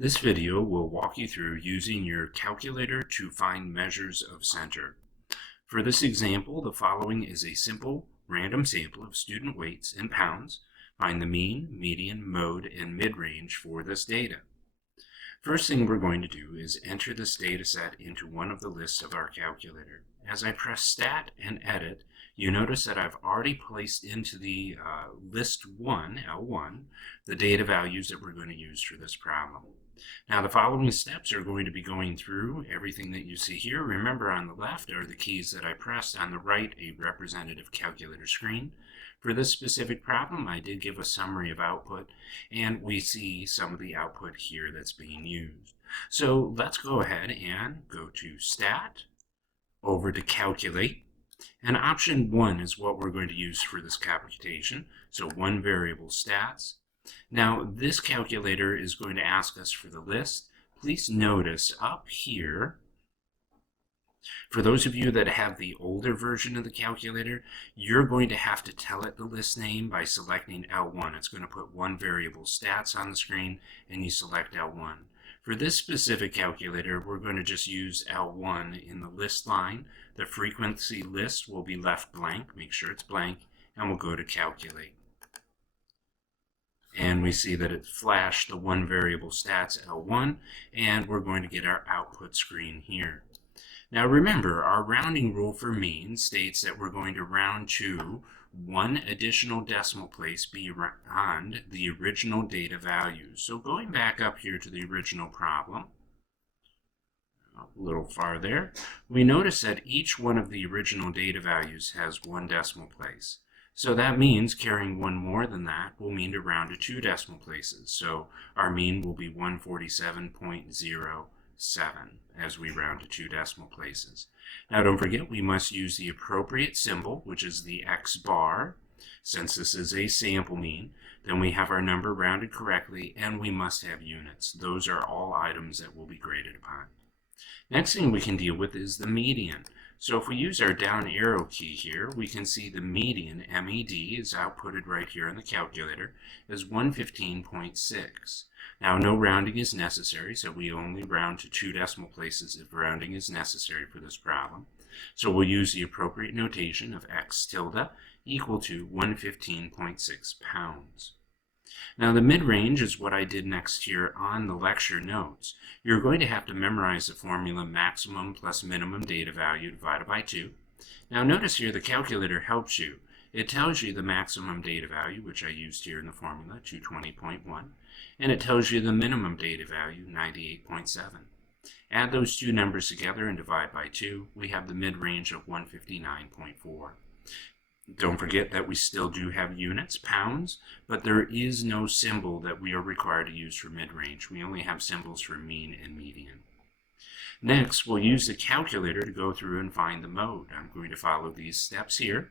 This video will walk you through using your calculator to find measures of center. For this example, the following is a simple random sample of student weights in pounds. Find the mean, median, mode, and mid-range for this data. First thing we're going to do is enter this data set into one of the lists of our calculator. As I press Stat and Edit, you notice that I've already placed into the list 1, L1, the data values that we're going to use for this problem. Now the following steps are going to be going through everything that you see here. Remember, on the left are the keys that I pressed, on the right a representative calculator screen. For this specific problem, I did give a summary of output, and we see some of the output here that's being used. So let's go ahead and go to Stat, over to Calculate, and option 1 is what we're going to use for this computation. So one variable stats. Now this calculator is going to ask us for the list. Please notice up here, for those of you that have the older version of the calculator, you're going to have to tell it the list name by selecting L1. It's going to put one variable stats on the screen and you select L1. For this specific calculator, we're going to just use L1 in the list line. The frequency list will be left blank. Make sure it's blank, and we'll go to Calculate. And we see that it flashed the one variable stats L1, and we're going to get our output screen here. Now remember, our rounding rule for mean states that we're going to round to one additional decimal place beyond the original data value. So going back up here to the original problem, a little farther, we notice that each one of the original data values has one decimal place. So that means carrying one more than that will mean to round to two decimal places. So our mean will be 147.07 as we round to two decimal places. Now don't forget, we must use the appropriate symbol, which is the X bar. Since this is a sample mean, then we have our number rounded correctly, and we must have units. Those are all items that will be graded upon. Next thing we can deal with is the median. So if we use our down arrow key here, we can see the median, MED, is outputted right here in the calculator as 115.6. Now no rounding is necessary, so we only round to two decimal places if rounding is necessary for this problem. So we'll use the appropriate notation of X tilde equal to 115.6 pounds. Now the mid-range is what I did next here on the lecture notes. You're going to have to memorize the formula maximum plus minimum data value divided by 2. Now notice here the calculator helps you. It tells you the maximum data value, which I used here in the formula, 220.1, and it tells you the minimum data value, 98.7. Add those two numbers together and divide by 2. We have the mid-range of 159.4. Don't forget that we still do have units, pounds, but there is no symbol that we are required to use for mid-range. We only have symbols for mean and median. Next, we'll use the calculator to go through and find the mode. I'm going to follow these steps here,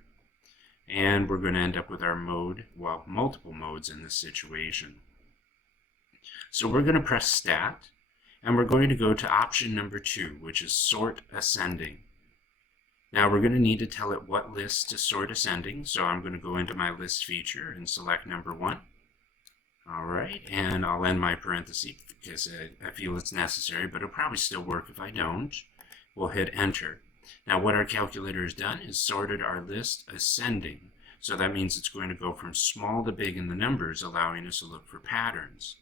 and we're going to end up with our mode, well, multiple modes in this situation. So we're going to press Stat, and we're going to go to option number 2, which is Sort Ascending. Now we're going to need to tell it what list to sort ascending, so I'm going to go into my list feature and select number 1. Alright, and I'll end my parenthesis because I feel it's necessary, but it'll probably still work if I don't. We'll hit enter. Now what our calculator has done is sorted our list ascending, so that means it's going to go from small to big in the numbers, allowing us to look for patterns.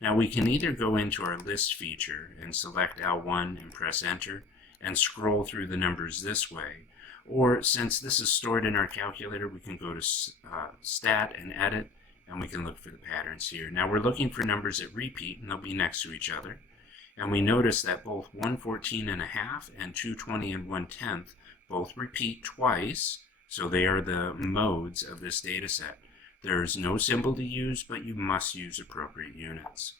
Now we can either go into our list feature and select L1 and press enter, and scroll through the numbers this way. Or since this is stored in our calculator, we can go to Stat and Edit, and we can look for the patterns here. Now we're looking for numbers that repeat, and they'll be next to each other. And we notice that both 114.5 and 220 and 1/10 both repeat twice, so they are the modes of this data set. There is no symbol to use, but you must use appropriate units.